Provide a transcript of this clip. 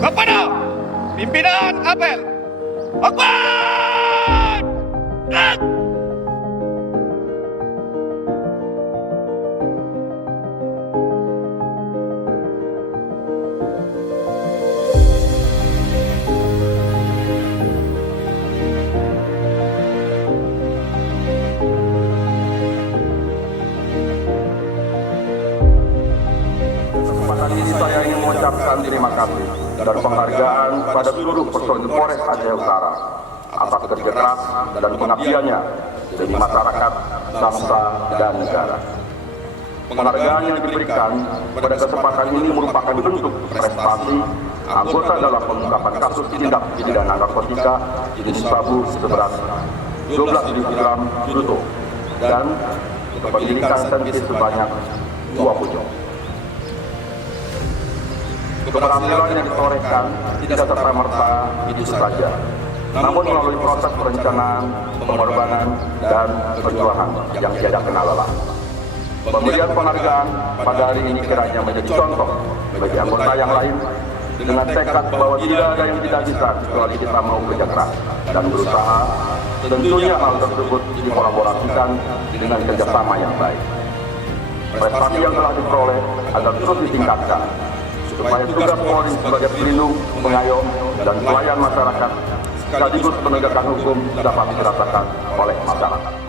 kepada pimpinan apel. Akbar! Dan kesempatan ini saya ingin mengucapkan terima kasih dan penghargaan pada seluruh personil Polres Aceh Utara atas kerja keras dan pengabdiannya demi masyarakat, bangsa, dan negara. Penghargaan yang diberikan pada kesempatan ini merupakan bentuk prestasi anggota dalam pengungkapan kasus tindak pidana narkotika jenis sabu seberat 12.000 gram juto dan kepemilikan senpi sebanyak 20 jam. Keberhasilan yang ditorehkan tidak serta-merta itu saja, namun melalui proses perencanaan, pengorbanan, dan perjuangan yang tidak kenal lelah. Pemberian penghargaan pada hari ini kiranya menjadi contoh bagi anggota yang lain dengan tekad bahwa tidak ada yang tidak bisa kecuali kita mau kerja keras dan berusaha. Tentunya hal tersebut dikolaborasikan dengan kerjasama yang baik. Prestasi yang telah diperoleh agar terus ditingkatkan supaya tugas Polri sebagai pelindung, pengayom, dan pelayan masyarakat sekaligus penegakan hukum dapat dirasakan oleh masyarakat.